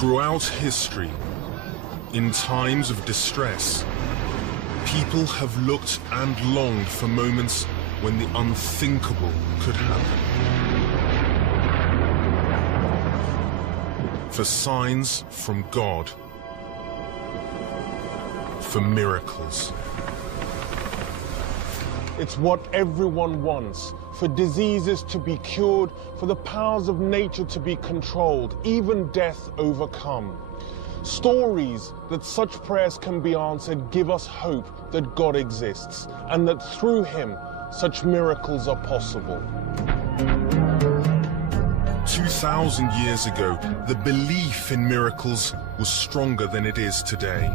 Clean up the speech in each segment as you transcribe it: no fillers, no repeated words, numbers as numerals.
Throughout history, in times of distress, people have looked and longed for moments when the unthinkable could happen. For signs from God. For miracles. It's what everyone wants, for diseases to be cured, for the powers of nature to be controlled, even death overcome. Stories that such prayers can be answered give us hope that God exists and that through him such miracles are possible. 2,000 years ago, the belief in miracles was stronger than it is today.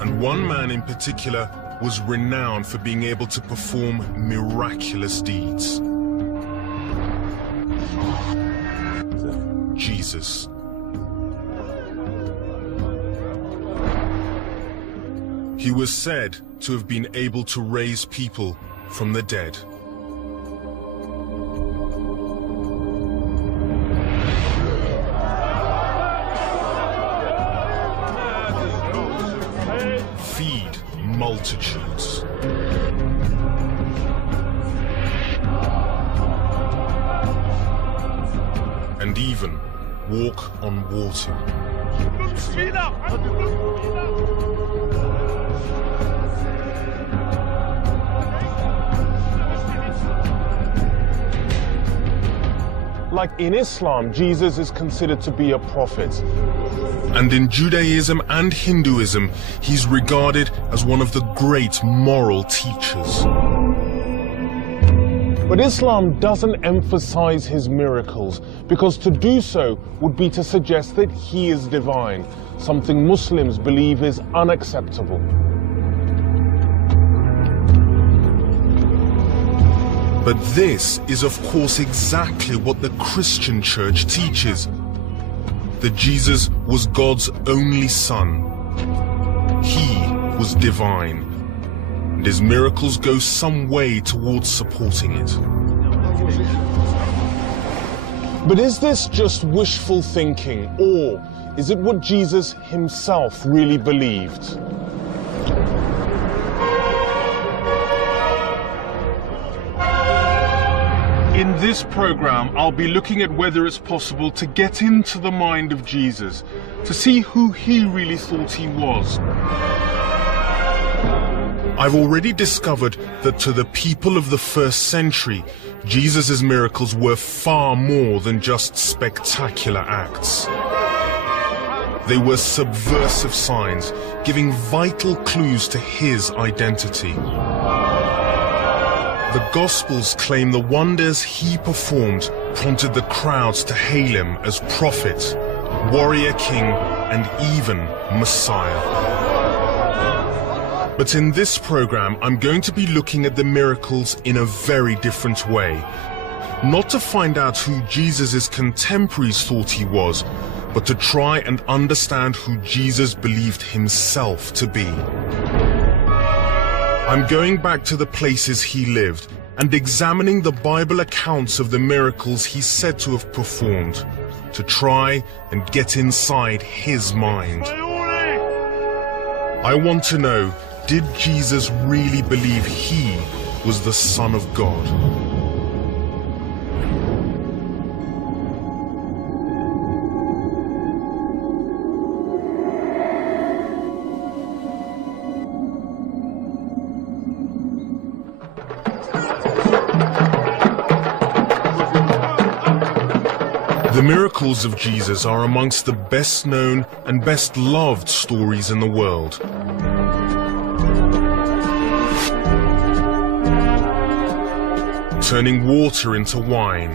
And one man in particular was renowned for being able to perform miraculous deeds. Jesus. He was said to have been able to raise people from the dead. Feed multitudes. And even walk on water. Like in Islam, Jesus is considered to be a prophet. And in Judaism and Hinduism, he's regarded as one of the great moral teachers. But Islam doesn't emphasize his miracles, because to do so would be to suggest that he is divine, something Muslims believe is unacceptable. But this is of course exactly what the Christian church teaches. That Jesus was God's only Son. He was divine. And his miracles go some way towards supporting it. But is this just wishful thinking, or is it what Jesus himself really believed? In this program, I'll be looking at whether it's possible to get into the mind of Jesus, to see who he really thought he was. I've already discovered that to the people of the first century, Jesus' miracles were far more than just spectacular acts. They were subversive signs, giving vital clues to his identity. The Gospels claim the wonders he performed prompted the crowds to hail him as prophet, warrior king, and even Messiah. But in this program, I'm going to be looking at the miracles in a very different way. Not to find out who Jesus' contemporaries thought he was, but to try and understand who Jesus believed himself to be. I'm going back to the places he lived and examining the Bible accounts of the miracles he's said to have performed, to try and get inside his mind. I want to know, did Jesus really believe he was the Son of God? The miracles of Jesus are amongst the best known and best loved stories in the world. Turning water into wine.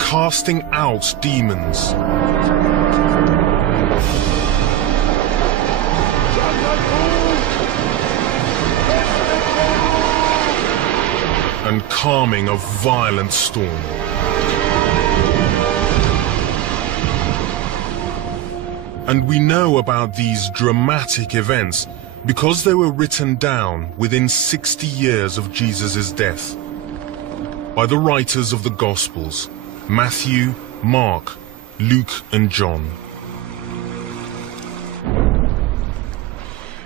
Casting out demons. And calming a violent storm. And we know about these dramatic events because they were written down within 60 years of Jesus' death. by the writers of the Gospels, Matthew, Mark, Luke and John.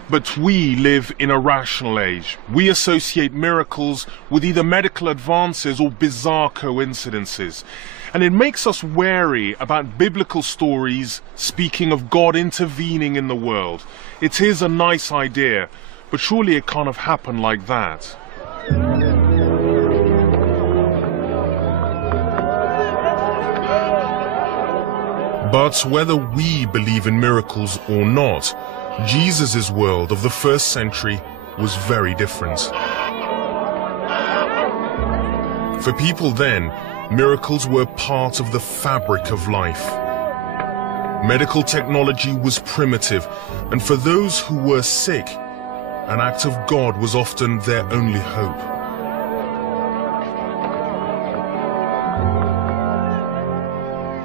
But we live in a rational age. We associate miracles with either medical advances or bizarre coincidences. And it makes us wary about biblical stories speaking of God intervening in the world. It is a nice idea, but surely it can't have happened like that. But whether we believe in miracles or not, Jesus' world of the first century was very different. For people then, miracles were part of the fabric of life. Medical technology was primitive, and for those who were sick, an act of God was often their only hope.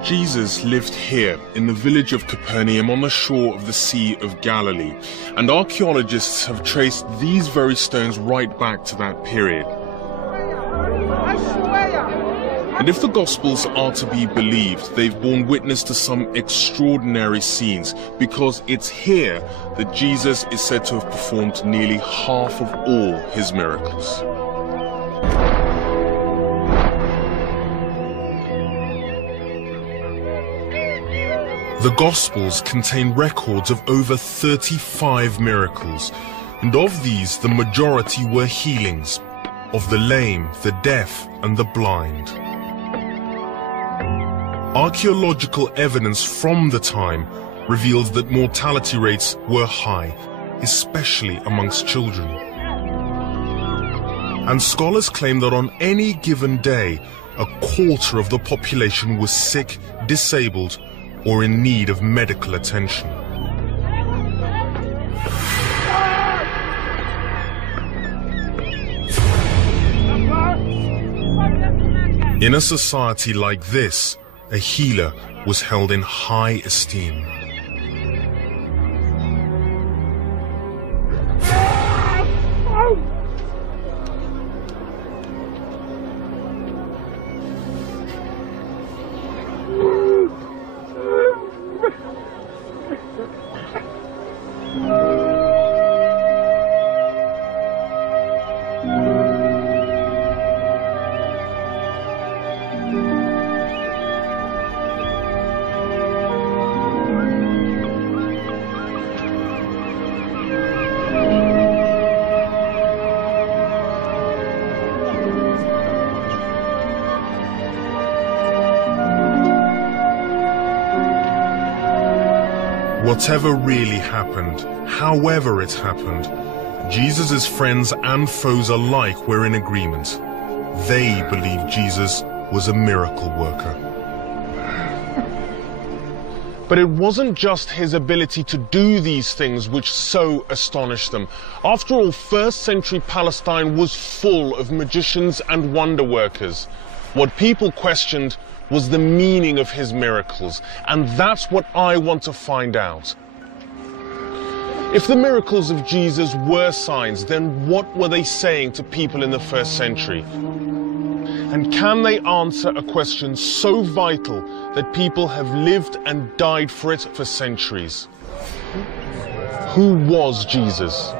Jesus lived here in the village of Capernaum on the shore of the Sea of Galilee, and archaeologists have traced these very stones right back to that period. And if the Gospels are to be believed, they've borne witness to some extraordinary scenes, because it's here that Jesus is said to have performed nearly half of all his miracles. The Gospels contain records of over 35 miracles, and of these the majority were healings of the lame, the deaf and the blind. Archaeological evidence from the time reveals that mortality rates were high, especially amongst children. And scholars claim that on any given day, a quarter of the population was sick, disabled, or in need of medical attention. In a society like this, a healer was held in high esteem. Whatever really happened, however it happened, Jesus' friends and foes alike were in agreement. They believed Jesus was a miracle worker. But it wasn't just his ability to do these things which so astonished them. After all, first century Palestine was full of magicians and wonder workers. What people questioned was the meaning of his miracles, and that's what I want to find out. If the miracles of Jesus were signs, then what were they saying to people in the first century? And can they answer a question so vital that people have lived and died for it for centuries? Who was Jesus?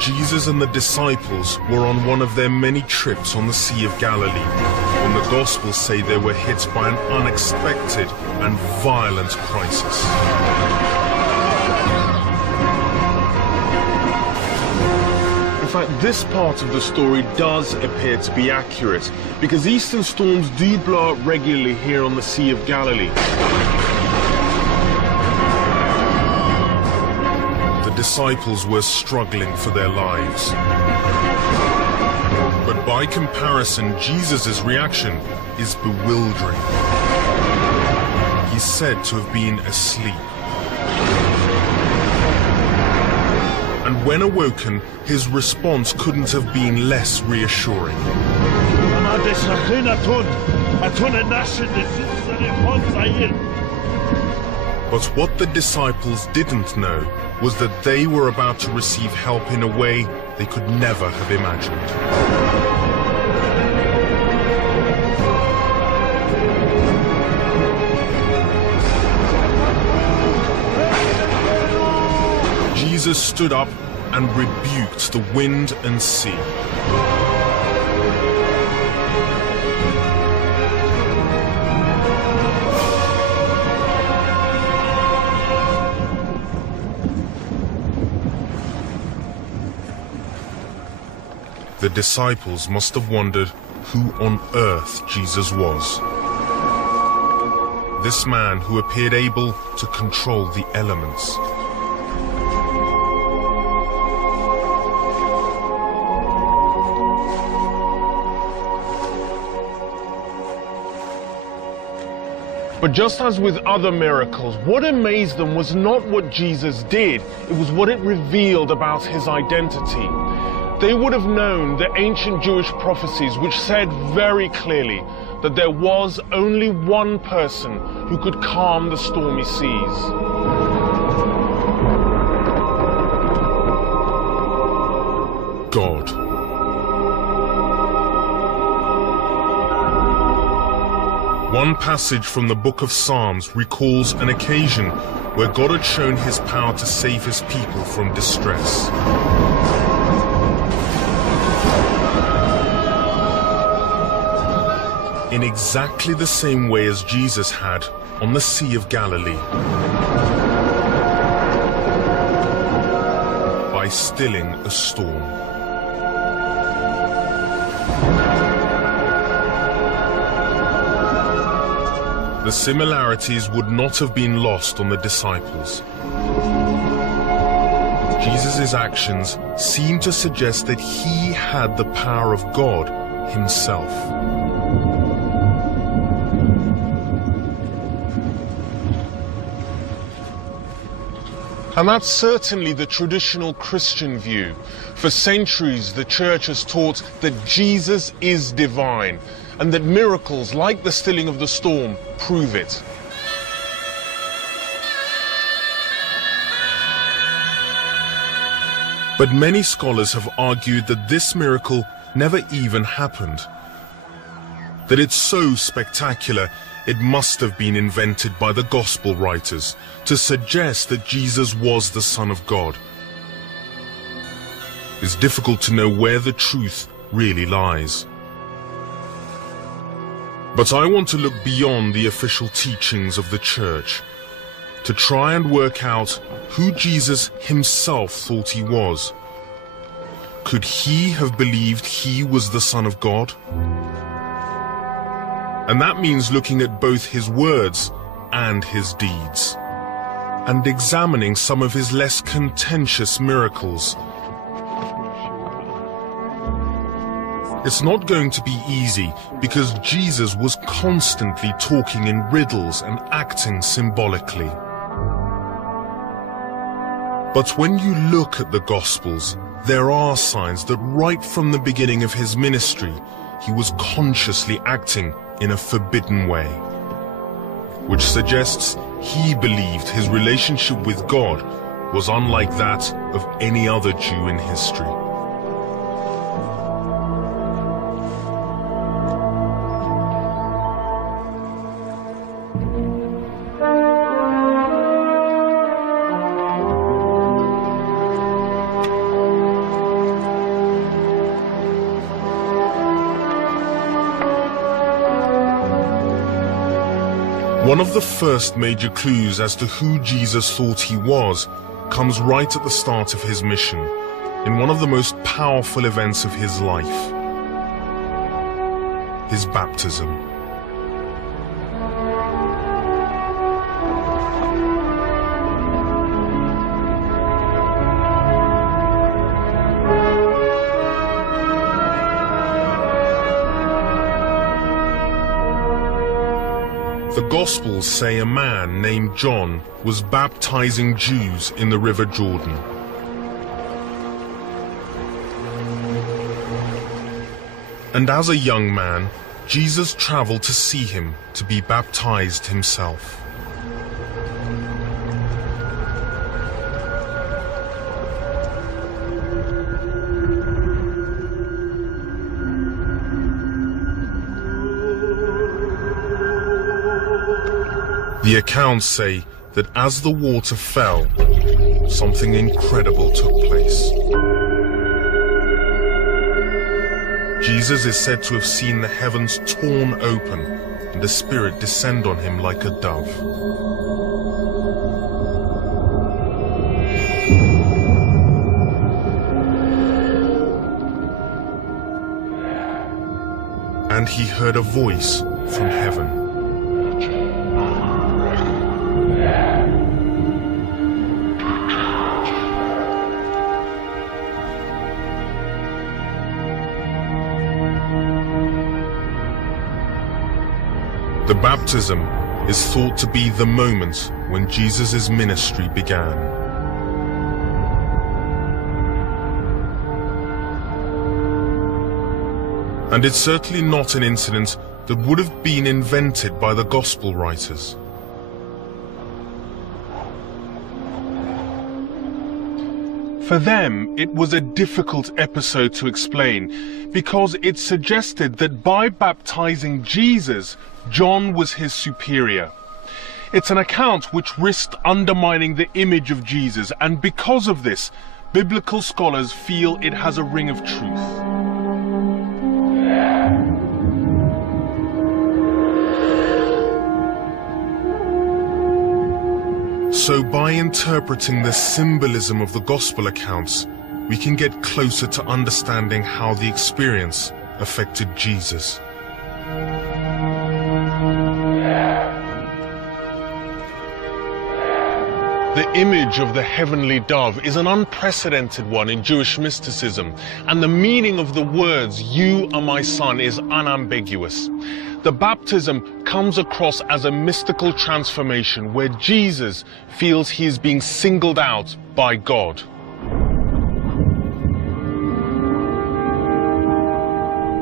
Jesus and the disciples were on one of their many trips on the Sea of Galilee, when the Gospels say they were hit by an unexpected and violent crisis. In fact, this part of the story does appear to be accurate, because eastern storms do blow up regularly here on the Sea of Galilee. The disciples were struggling for their lives. But by comparison, Jesus' reaction is bewildering. He's said to have been asleep. And when awoken, his response couldn't have been less reassuring. But what the disciples didn't know was that they were about to receive help in a way they could never have imagined. Jesus stood up and rebuked the wind and sea. The disciples must have wondered who on earth Jesus was. This man who appeared able to control the elements. But just as with other miracles, what amazed them was not what Jesus did, it was what it revealed about his identity. They would have known the ancient Jewish prophecies which said very clearly that there was only one person who could calm the stormy seas. God. One passage from the book of Psalms recalls an occasion where God had shown his power to save his people from distress. In exactly the same way as Jesus had on the Sea of Galilee, by stilling a storm. The similarities would not have been lost on the disciples. Jesus' actions seem to suggest that he had the power of God himself. And that's certainly the traditional Christian view. For centuries, the Church has taught that Jesus is divine, and that miracles like the stilling of the storm prove it. But many scholars have argued that this miracle never even happened. That it's so spectacular, it must have been invented by the Gospel writers to suggest that Jesus was the Son of God. It's difficult to know where the truth really lies. But I want to look beyond the official teachings of the Church to try and work out who Jesus himself thought he was. Could he have believed he was the Son of God? And that means looking at both his words and his deeds, and examining some of his less contentious miracles. It's not going to be easy because Jesus was constantly talking in riddles and acting symbolically. But when you look at the Gospels, there are signs that right from the beginning of his ministry, he was consciously acting in a forbidden way, which suggests he believed his relationship with God was unlike that of any other Jew in history. One of the first major clues as to who Jesus thought he was comes right at the start of his mission, in one of the most powerful events of his life, his baptism. The Gospels say a man named John was baptizing Jews in the River Jordan. And as a young man, Jesus traveled to see him to be baptized himself. The accounts say that as the water fell, something incredible took place. Jesus is said to have seen the heavens torn open and the Spirit descend on him like a dove. And he heard a voice from heaven. The baptism is thought to be the moment when Jesus' ministry began. And it's certainly not an incident that would have been invented by the Gospel writers. For them, it was a difficult episode to explain because it suggested that by baptizing Jesus, John was his superior. It's an account which risked undermining the image of Jesus, and because of this, biblical scholars feel it has a ring of truth. So by interpreting the symbolism of the Gospel accounts, we can get closer to understanding how the experience affected Jesus. The image of the heavenly dove is an unprecedented one in Jewish mysticism, and the meaning of the words, "You are my son," is unambiguous. The baptism comes across as a mystical transformation where Jesus feels he is being singled out by God.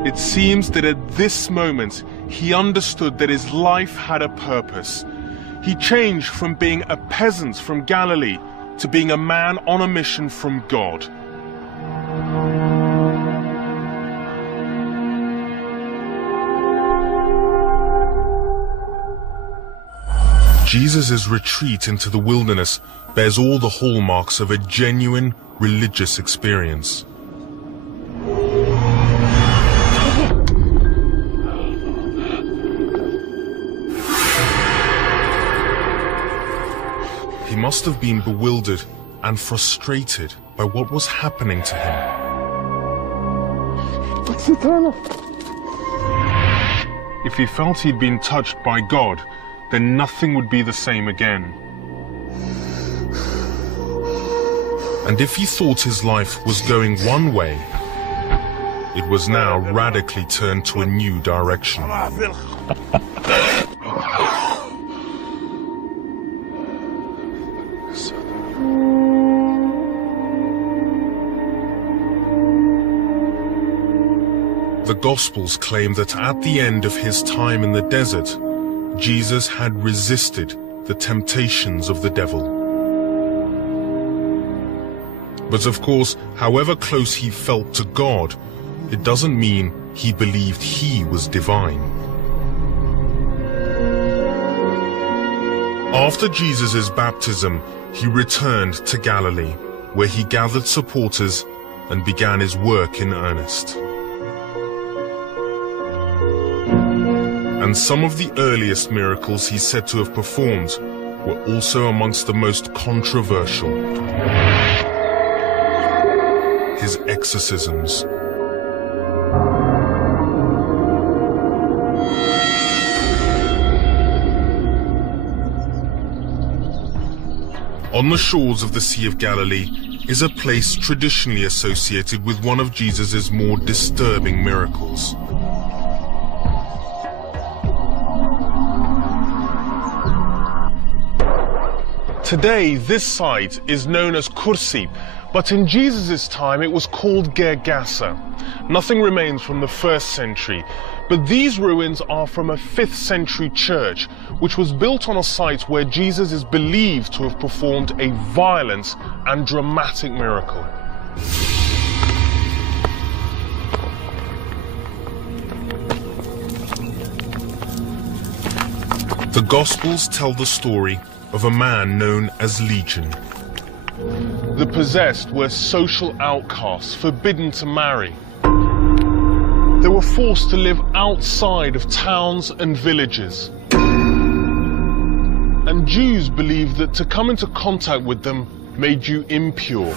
It seems that at this moment he understood that his life had a purpose. He changed from being a peasant from Galilee to being a man on a mission from God. Jesus' retreat into the wilderness bears all the hallmarks of a genuine religious experience. He must have been bewildered and frustrated by what was happening to him. If he felt he'd been touched by God, then nothing would be the same again. And if he thought his life was going one way, it was now radically turned to a new direction. The Gospels claim that at the end of his time in the desert, Jesus had resisted the temptations of the devil. But of course, however close he felt to God, it doesn't mean he believed he was divine. After Jesus' baptism, he returned to Galilee, where he gathered supporters and began his work in earnest. And some of the earliest miracles he's said to have performed were also amongst the most controversial. His exorcisms. On the shores of the Sea of Galilee is a place traditionally associated with one of Jesus' more disturbing miracles. Today, this site is known as Kursi, But in Jesus' time, it was called Gergasa. Nothing remains from the 1st century, but these ruins are from a 5th century church, which was built on a site where Jesus is believed to have performed a violent and dramatic miracle. The Gospels tell the story of a man known as Legion. The possessed were social outcasts, forbidden to marry. They were forced to live outside of towns and villages. And Jews believed that to come into contact with them made you impure.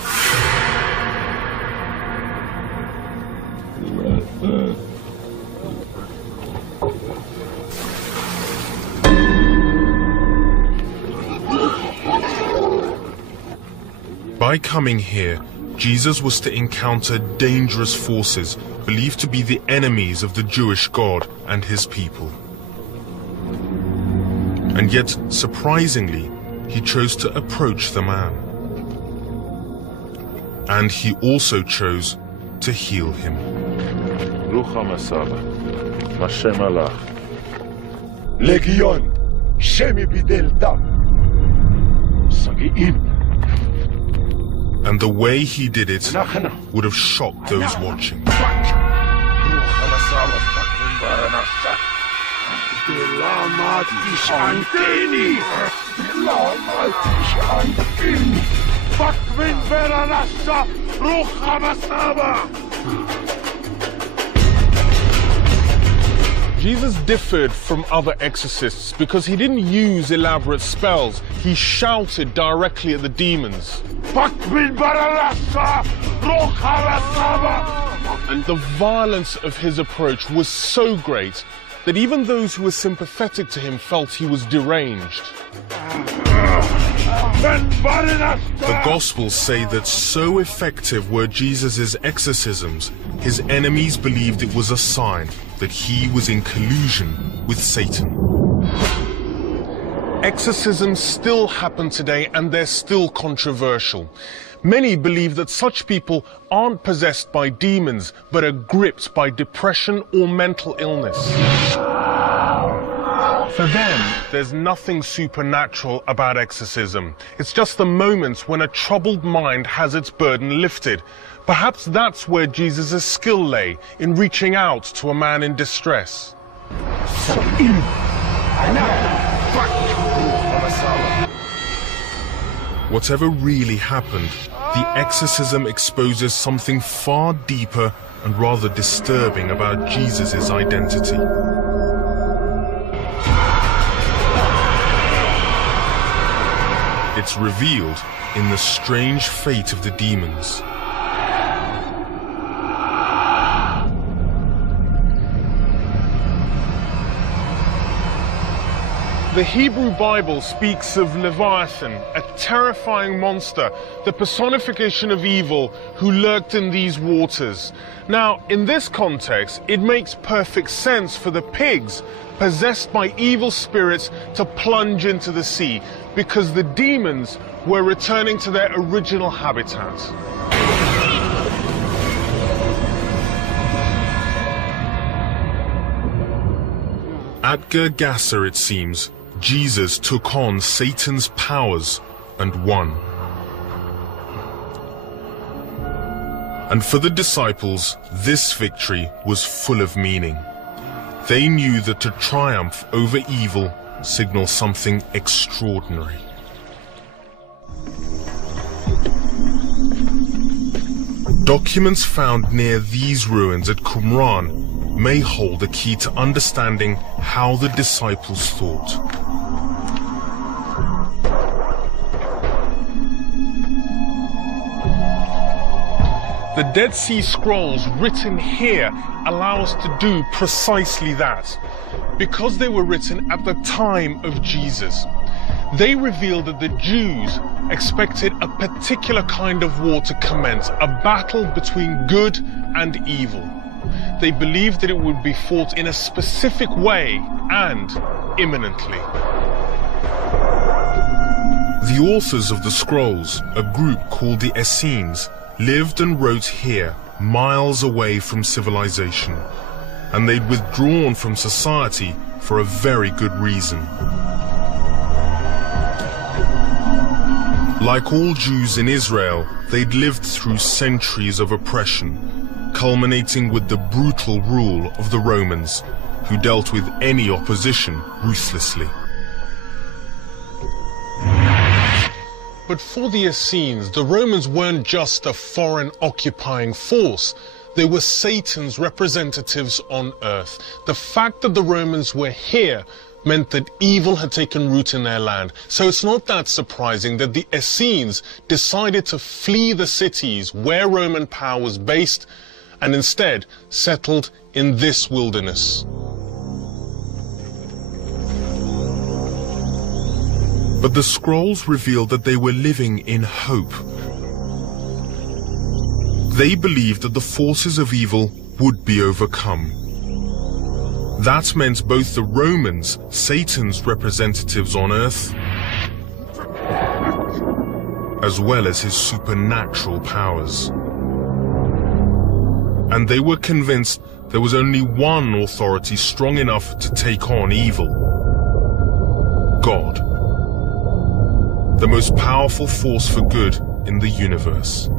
By coming here, Jesus was to encounter dangerous forces believed to be the enemies of the Jewish God and his people. And yet, surprisingly, he chose to approach the man. And he also chose to heal him. Legion, Shemi Bidelta, Sagi'im. And the way he did it would have shocked those watching. Jesus differed from other exorcists because he didn't use elaborate spells. He shouted directly at the demons. And the violence of his approach was so great that even those who were sympathetic to him felt he was deranged. The Gospels say that so effective were Jesus' exorcisms, his enemies believed it was a sign that he was in collusion with Satan. Exorcisms still happen today, and they're still controversial. Many believe that such people aren't possessed by demons, but are gripped by depression or mental illness. For them, there's nothing supernatural about exorcism. It's just the moments when a troubled mind has its burden lifted. Perhaps that's where Jesus' skill lay, in reaching out to a man in distress. Whatever really happened, the exorcism exposes something far deeper and rather disturbing about Jesus' identity. It's revealed in the strange fate of the demons. The Hebrew Bible speaks of Leviathan, a terrifying monster, the personification of evil who lurked in these waters. Now, in this context, it makes perfect sense for the pigs possessed by evil spirits to plunge into the sea, because the demons were returning to their original habitat. At Gergasa, it seems, Jesus took on Satan's powers and won. And for the disciples, this victory was full of meaning. They knew that to triumph over evil signals something extraordinary. Documents found near these ruins at Qumran may hold a key to understanding how the disciples thought. The Dead Sea Scrolls written here allow us to do precisely that. Because they were written at the time of Jesus, they reveal that the Jews expected a particular kind of war to commence, a battle between good and evil. They believed that it would be fought in a specific way and imminently. The authors of the scrolls, a group called the Essenes, lived and wrote here, miles away from civilization, and they'd withdrawn from society for a very good reason. Like all Jews in Israel, they'd lived through centuries of oppression, culminating with the brutal rule of the Romans, who dealt with any opposition ruthlessly. But for the Essenes, the Romans weren't just a foreign occupying force. They were Satan's representatives on earth. The fact that the Romans were here meant that evil had taken root in their land. So it's not that surprising that the Essenes decided to flee the cities where Roman power was based and instead settled in this wilderness. But the scrolls revealed that they were living in hope. They believed that the forces of evil would be overcome. That meant both the Romans, Satan's representatives on earth, as well as his supernatural powers. And they were convinced there was only one authority strong enough to take on evil: God, the most powerful force for good in the universe.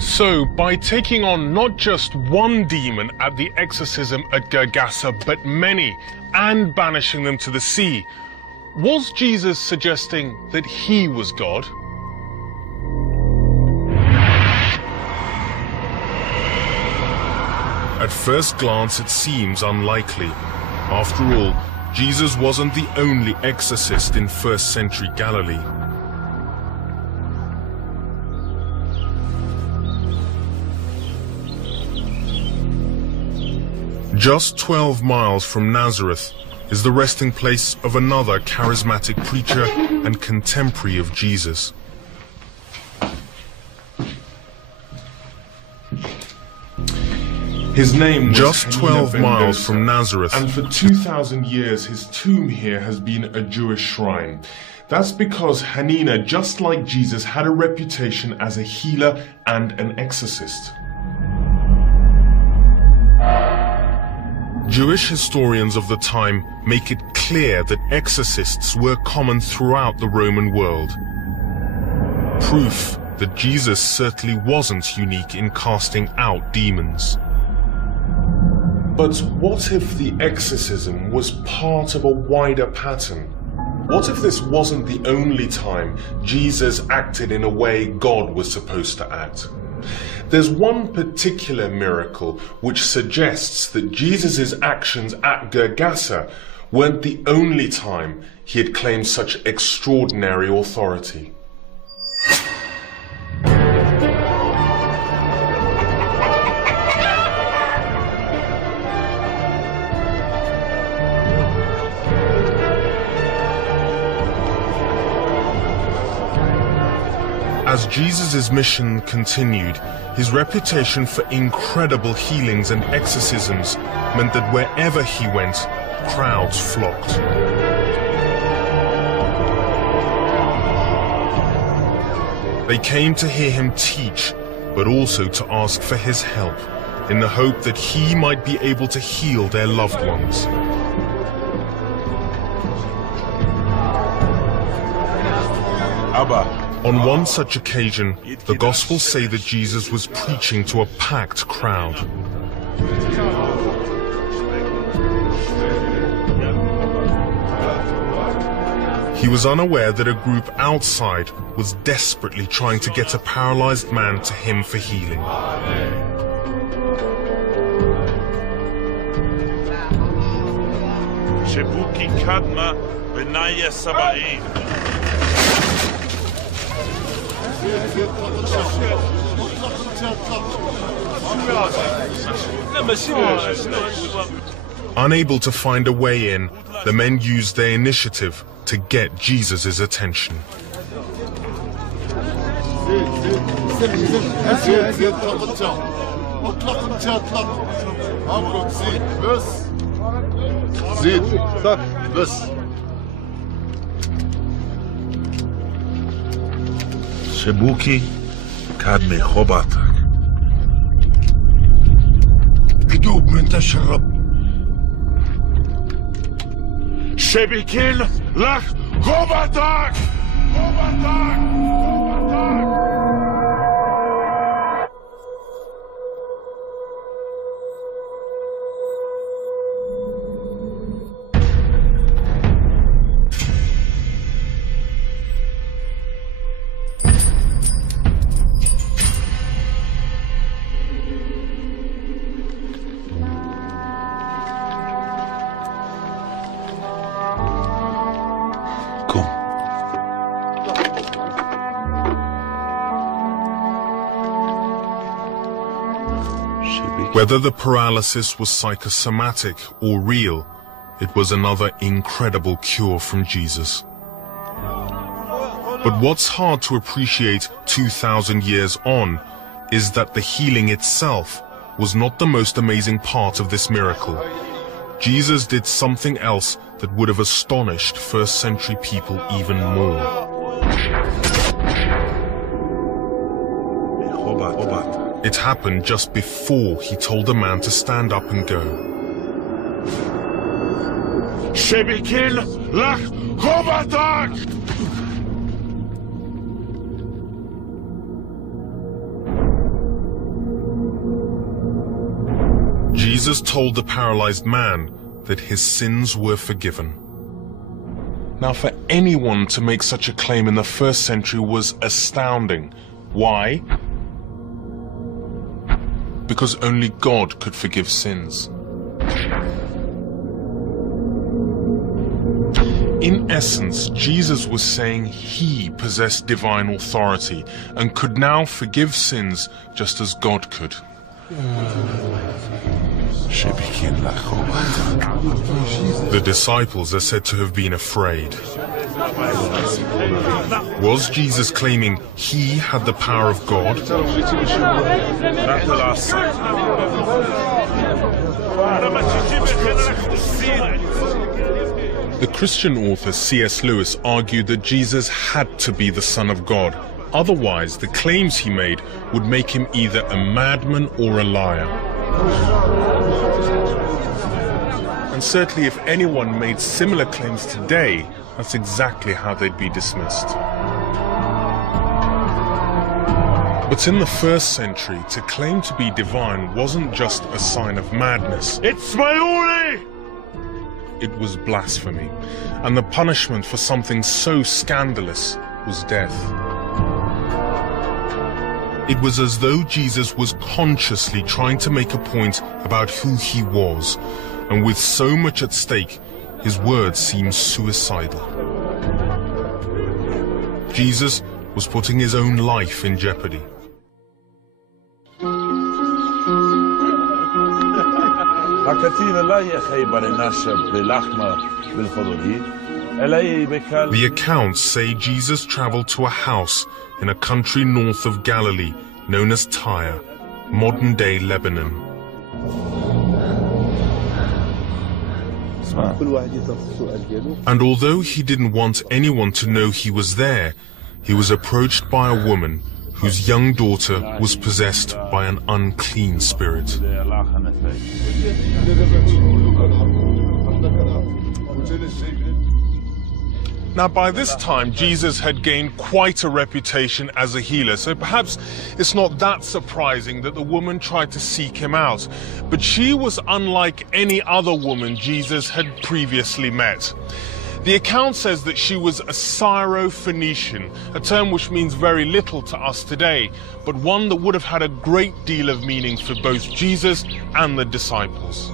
So, by taking on not just one demon at the exorcism at Gergasa, but many, and banishing them to the sea, was Jesus suggesting that he was God? At first glance, it seems unlikely. After all, Jesus wasn't the only exorcist in first century Galilee. Just 12 miles from Nazareth is the resting place of another charismatic preacher and contemporary of Jesus. His name was just 12 miles from Nazareth, and for 2,000 years his tomb here has been a Jewish shrine. That's because Hanina, just like Jesus, had a reputation as a healer and an exorcist. Jewish historians of the time make it clear that exorcists were common throughout the Roman world. Proof that Jesus certainly wasn't unique in casting out demons. But what if the exorcism was part of a wider pattern? What if this wasn't the only time Jesus acted in a way God was supposed to act? There's one particular miracle which suggests that Jesus' actions at Gergasa weren't the only time he had claimed such extraordinary authority. As Jesus' mission continued, his reputation for incredible healings and exorcisms meant that wherever he went, crowds flocked. They came to hear him teach, but also to ask for his help, in the hope that he might be able to heal their loved ones. Abba. On one such occasion, the Gospels say that Jesus was preaching to a packed crowd. He was unaware that a group outside was desperately trying to get a paralyzed man to him for healing. Unable to find a way in, the men used their initiative to get Jesus' attention. Shebuki kadme khobatak. بدوب من تشرب. Shebikin lach khobatak. Whether the paralysis was psychosomatic or real, it was another incredible cure from Jesus. But what's hard to appreciate 2,000 years on is that the healing itself was not the most amazing part of this miracle. Jesus did something else that would have astonished first-century people even more. It happened just before he told the man to stand up and go. Shebikin lach khobatak. Jesus told the paralyzed man that his sins were forgiven. Now, for anyone to make such a claim in the first century was astounding. Why? Because only God could forgive sins. In essence, Jesus was saying he possessed divine authority and could now forgive sins just as God could. The disciples are said to have been afraid. Was Jesus claiming he had the power of God? The Christian author C.S. Lewis argued that Jesus had to be the Son of God. Otherwise, the claims he made would make him either a madman or a liar. And certainly if anyone made similar claims today, that's exactly how they'd be dismissed. But in the first century, to claim to be divine wasn't just a sign of madness. It's Mayuri! It was blasphemy, and the punishment for something so scandalous was death. It was as though Jesus was consciously trying to make a point about who he was, and with so much at stake, his words seemed suicidal. Jesus was putting his own life in jeopardy. The accounts say Jesus traveled to a house in a country north of Galilee known as Tyre, modern-day Lebanon. And although he didn't want anyone to know he was there, he was approached by a woman whose young daughter was possessed by an unclean spirit. Now, by this time, Jesus had gained quite a reputation as a healer, so perhaps it's not that surprising that the woman tried to seek him out. But she was unlike any other woman Jesus had previously met. The account says that she was a Syro-Phoenician, a term which means very little to us today, but one that would have had a great deal of meaning for both Jesus and the disciples.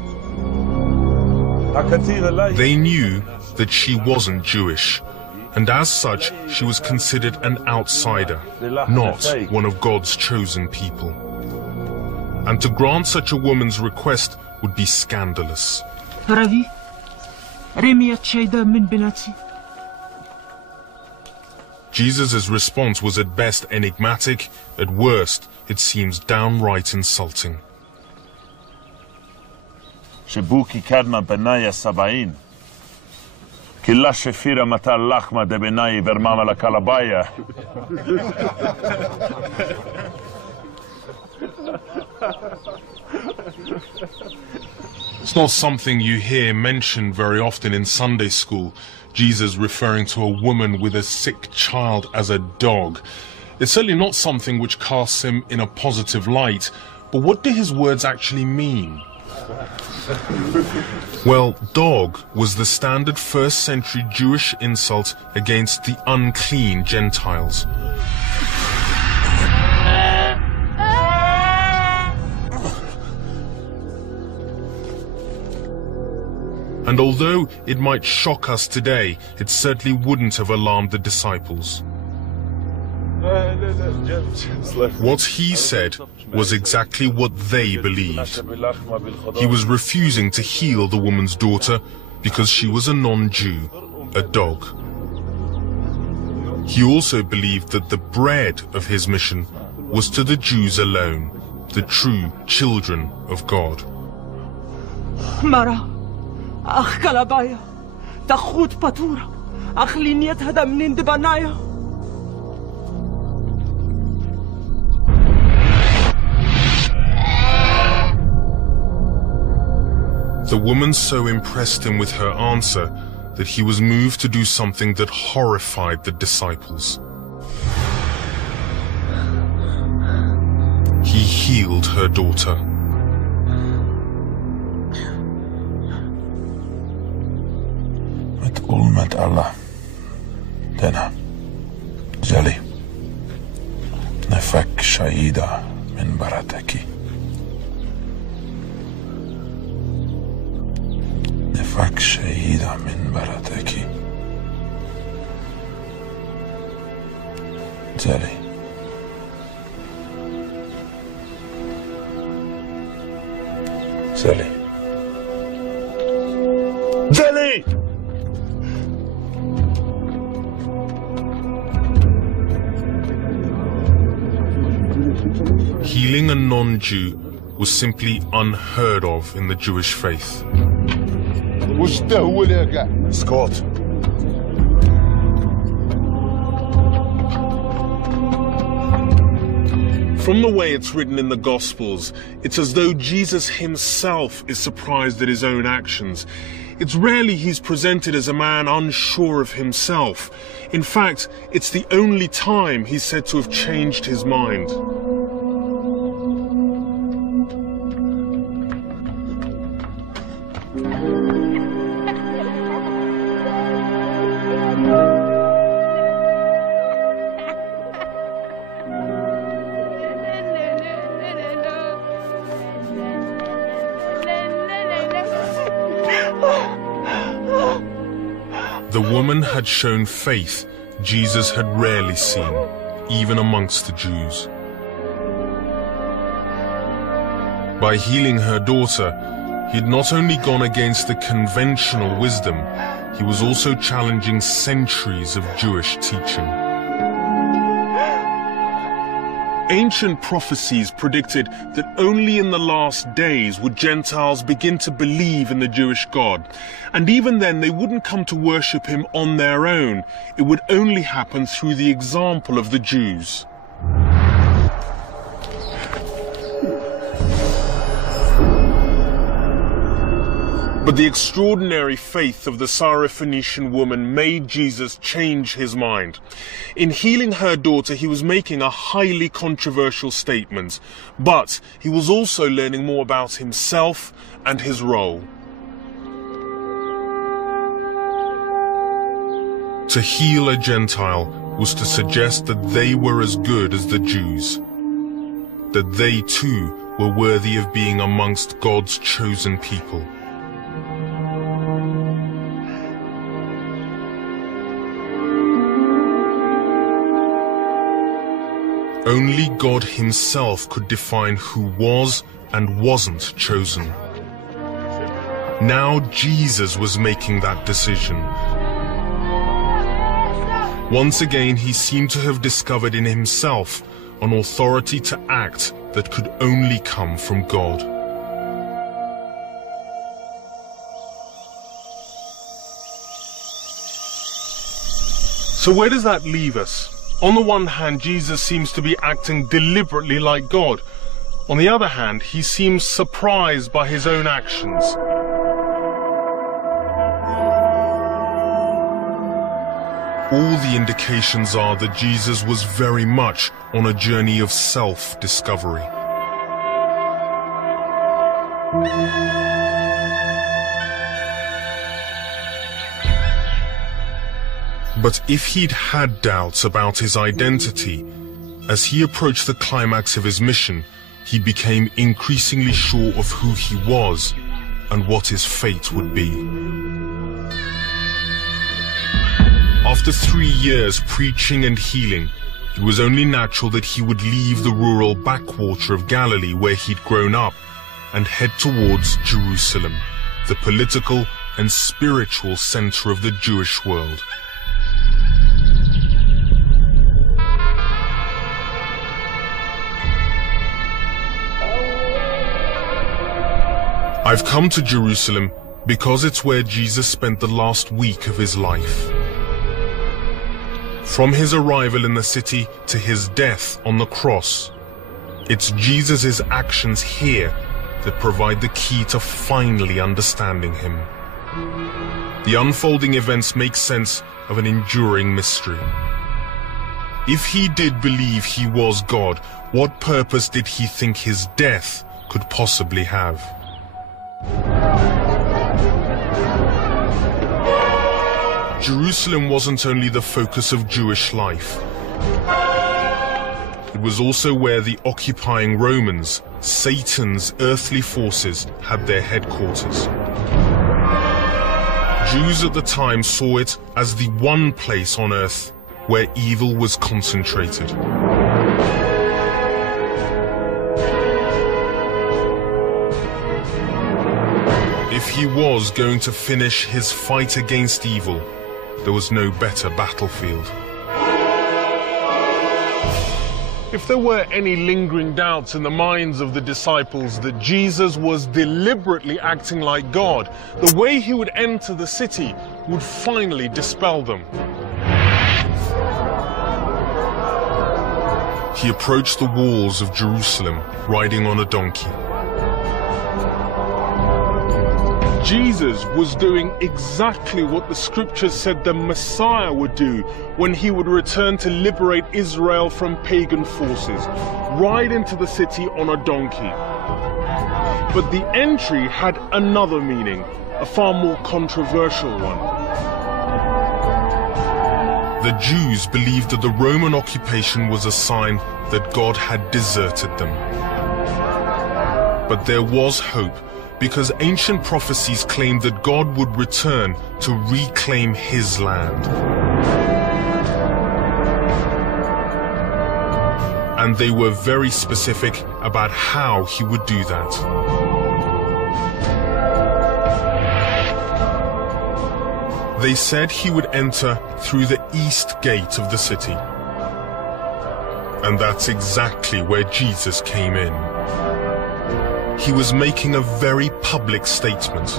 They knew that she wasn't Jewish, and as such, she was considered an outsider, not one of God's chosen people. And to grant such a woman's request would be scandalous. Jesus' response was at best enigmatic, at worst, it seems downright insulting. Killa shefira matal lachma de benai vermama la kalabaya. It's not something you hear mentioned very often in Sunday school, Jesus referring to a woman with a sick child as a dog. It's certainly not something which casts him in a positive light, but what do his words actually mean? Well, dog was the standard first-century Jewish insult against the unclean Gentiles. And although it might shock us today, it certainly wouldn't have alarmed the disciples. What he said was exactly what they believed. He was refusing to heal the woman's daughter because she was a non-Jew, a dog. He also believed that the bread of his mission was to the Jews alone, the true children of God. Mara, ach kalabaya, tachut patura, ach liniet hadamnin de banaya. The woman so impressed him with her answer that he was moved to do something that horrified the disciples. He healed her daughter. Mit ulmet Allah, dena, zeli, nefek shaida min barataki. نفك شهيدة من برتك زلي زلي زلي! Healing a non-Jew was simply unheard of in the Jewish faith. Scott. From the way it's written in the Gospels, it's as though Jesus himself is surprised at his own actions. It's rarely he's presented as a man unsure of himself. In fact, it's the only time he's said to have changed his mind. The woman had shown faith Jesus had rarely seen, even amongst the Jews. By healing her daughter, he'd not only gone against the conventional wisdom, he was also challenging centuries of Jewish teaching. Ancient prophecies predicted that only in the last days would Gentiles begin to believe in the Jewish God. And even then, they wouldn't come to worship him on their own. It would only happen through the example of the Jews. But the extraordinary faith of the Syrophoenician woman made Jesus change his mind. In healing her daughter, he was making a highly controversial statement, but he was also learning more about himself and his role. To heal a Gentile was to suggest that they were as good as the Jews, that they too were worthy of being amongst God's chosen people. Only God himself could define who was and wasn't chosen. Now Jesus was making that decision. Once again, he seemed to have discovered in himself an authority to act that could only come from God. So where does that leave us? On the one hand, Jesus seems to be acting deliberately like God. On the other hand, he seems surprised by his own actions. All the indications are that Jesus was very much on a journey of self-discovery. But if he'd had doubts about his identity, as he approached the climax of his mission, he became increasingly sure of who he was and what his fate would be. After 3 years preaching and healing, it was only natural that he would leave the rural backwater of Galilee where he'd grown up and head towards Jerusalem, the political and spiritual center of the Jewish world. I've come to Jerusalem because it's where Jesus spent the last week of his life. From his arrival in the city to his death on the cross, it's Jesus' actions here that provide the key to finally understanding him. The unfolding events make sense of an enduring mystery. If he did believe he was God, what purpose did he think his death could possibly have? Jerusalem wasn't only the focus of Jewish life. It was also where the occupying Romans, Satan's earthly forces, had their headquarters. Jews at the time saw it as the one place on earth where evil was concentrated. If he was going to finish his fight against evil, there was no better battlefield. If there were any lingering doubts in the minds of the disciples that Jesus was deliberately acting like God, the way he would enter the city would finally dispel them. He approached the walls of Jerusalem riding on a donkey. Jesus was doing exactly what the scriptures said the Messiah would do when he would return to liberate Israel from pagan forces, ride into the city on a donkey. But the entry had another meaning, a far more controversial one. The Jews believed that the Roman occupation was a sign that God had deserted them. But there was hope, because ancient prophecies claimed that God would return to reclaim his land. And they were very specific about how he would do that. They said he would enter through the east gate of the city. And that's exactly where Jesus came in. He was making a very public statement.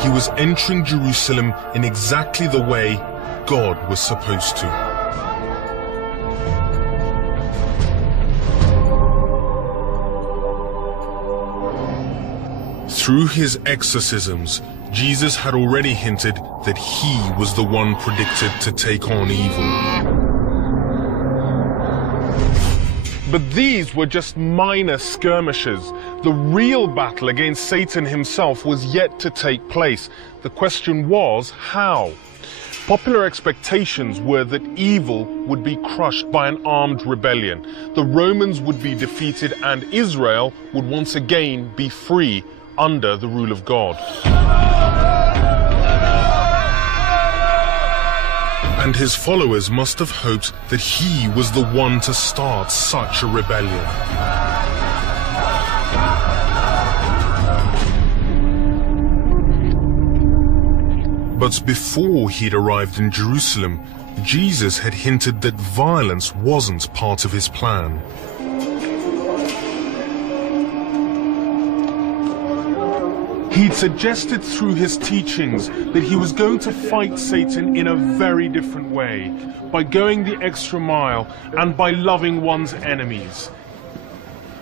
He was entering Jerusalem in exactly the way God was supposed to. Through his exorcisms, Jesus had already hinted that he was the one predicted to take on evil. But these were just minor skirmishes. The real battle against Satan himself was yet to take place. The question was, how? Popular expectations were that evil would be crushed by an armed rebellion. The Romans would be defeated and Israel would once again be free under the rule of God. And his followers must have hoped that he was the one to start such a rebellion. But before he'd arrived in Jerusalem, Jesus had hinted that violence wasn't part of his plan. He'd suggested through his teachings that he was going to fight Satan in a very different way, by going the extra mile and by loving one's enemies.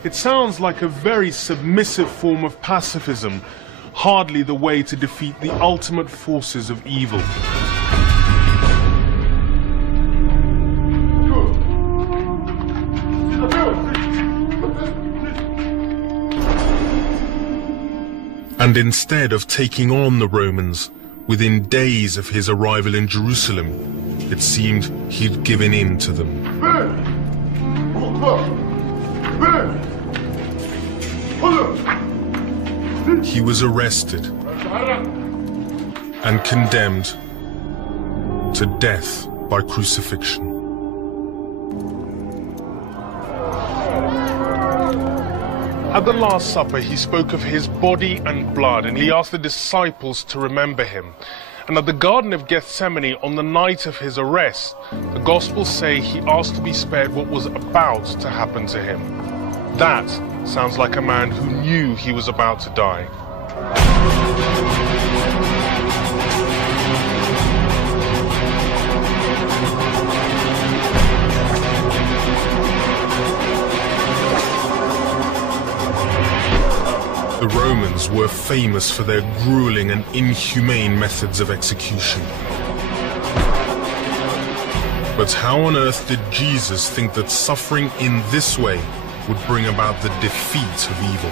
It sounds like a very submissive form of pacifism, hardly the way to defeat the ultimate forces of evil. And instead of taking on the Romans, within days of his arrival in Jerusalem, it seemed he'd given in to them. He was arrested and condemned to death by crucifixion. At the Last Supper, he spoke of his body and blood, and he asked the disciples to remember him. And at the Garden of Gethsemane, on the night of his arrest, the Gospels say he asked to be spared what was about to happen to him. That sounds like a man who knew he was about to die. The Romans were famous for their grueling and inhumane methods of execution. But how on earth did Jesus think that suffering in this way would bring about the defeat of evil?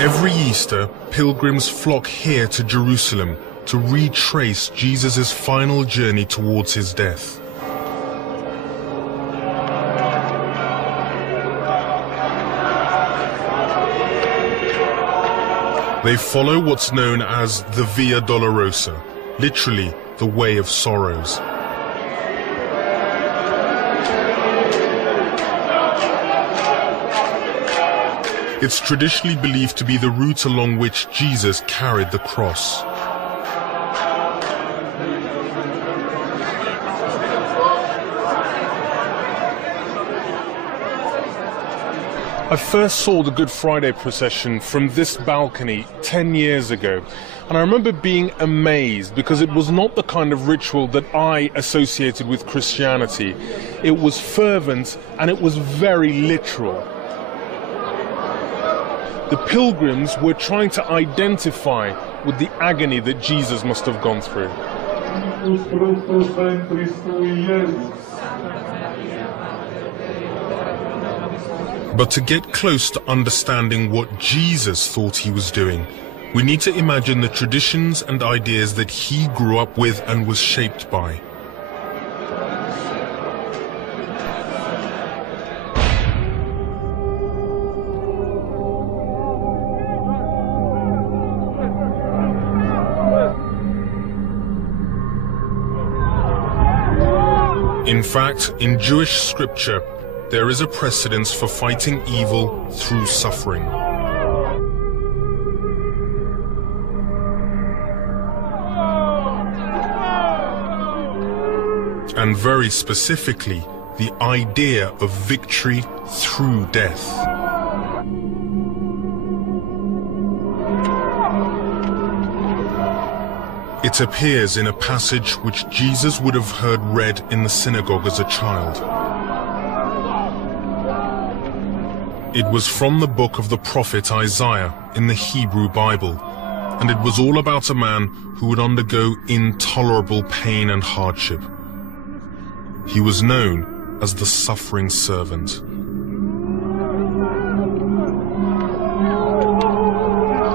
Every Easter, pilgrims flock here to Jerusalem to retrace Jesus' final journey towards his death. They follow what's known as the Via Dolorosa, literally the Way of Sorrows. It's traditionally believed to be the route along which Jesus carried the cross. I first saw the Good Friday procession from this balcony 10 years ago, and I remember being amazed because it was not the kind of ritual that I associated with Christianity. It was fervent and it was very literal. The pilgrims were trying to identify with the agony that Jesus must have gone through. But to get close to understanding what Jesus thought he was doing, we need to imagine the traditions and ideas that he grew up with and was shaped by. In fact, in Jewish scripture, there is a precedence for fighting evil through suffering. And very specifically, the idea of victory through death. It appears in a passage which Jesus would have heard read in the synagogue as a child. It was from the book of the prophet Isaiah in the Hebrew Bible, and it was all about a man who would undergo intolerable pain and hardship. He was known as the suffering servant.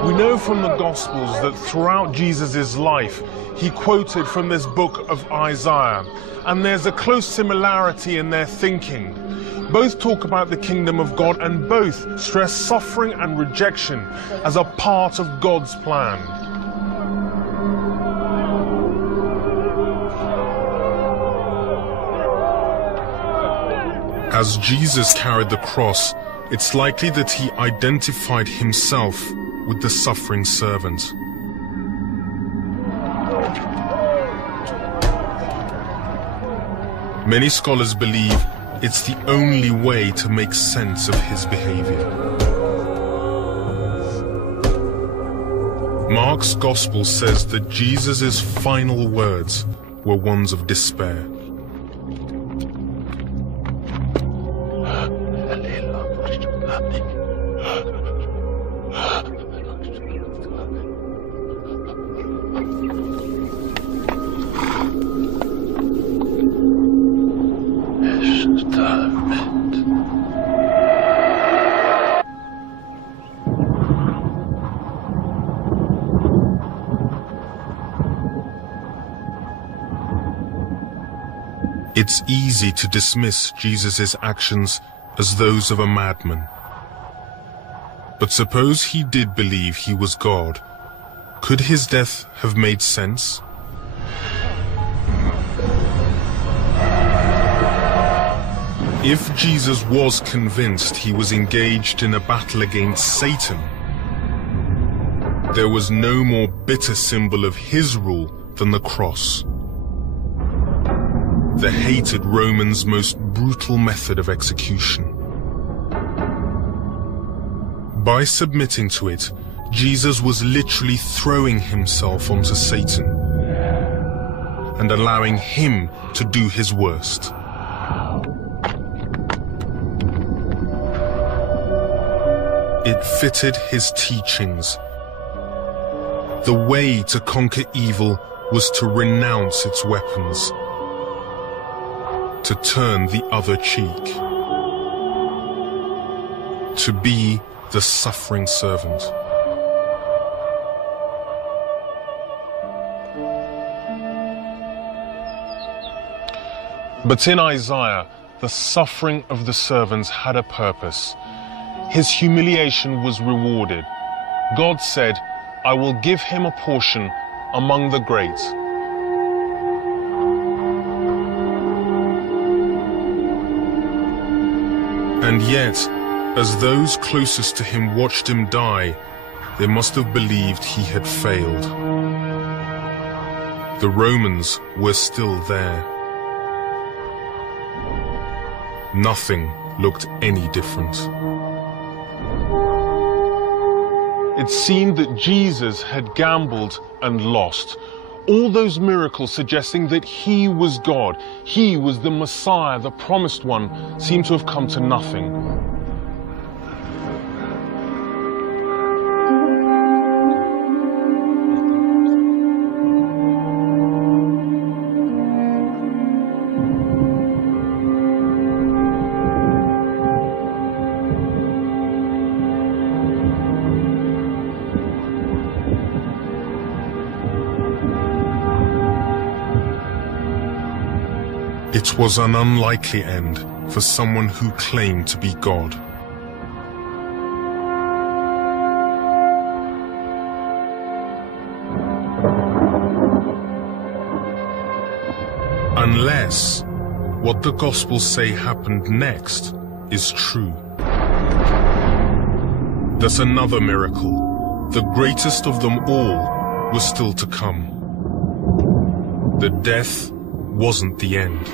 We know from the Gospels that throughout Jesus' life, he quoted from this book of Isaiah, and there's a close similarity in their thinking. Both talk about the kingdom of God, and both stress suffering and rejection as a part of God's plan. As Jesus carried the cross, it's likely that he identified himself with the suffering servant. Many scholars believe it's the only way to make sense of his behavior. Mark's Gospel says that Jesus' final words were ones of despair. It's easy to dismiss Jesus' actions as those of a madman. But suppose he did believe he was God. Could his death have made sense? If Jesus was convinced he was engaged in a battle against Satan, there was no more bitter symbol of his rule than the cross, the hated Romans' most brutal method of execution. By submitting to it, Jesus was literally throwing himself onto Satan and allowing him to do his worst. It fitted his teachings. The way to conquer evil was to renounce its weapons, to turn the other cheek, to be the suffering servant. But in Isaiah, the suffering of the servants had a purpose. His humiliation was rewarded. God said, "I will give him a portion among the great." And yet, as those closest to him watched him die, they must have believed he had failed. The Romans were still there. Nothing looked any different. It seemed that Jesus had gambled and lost. All those miracles suggesting that he was God, he was the Messiah, the promised one, seemed to have come to nothing. It was an unlikely end for someone who claimed to be God. Unless what the Gospels say happened next is true. That another miracle, the greatest of them all, was still to come. The death wasn't the end.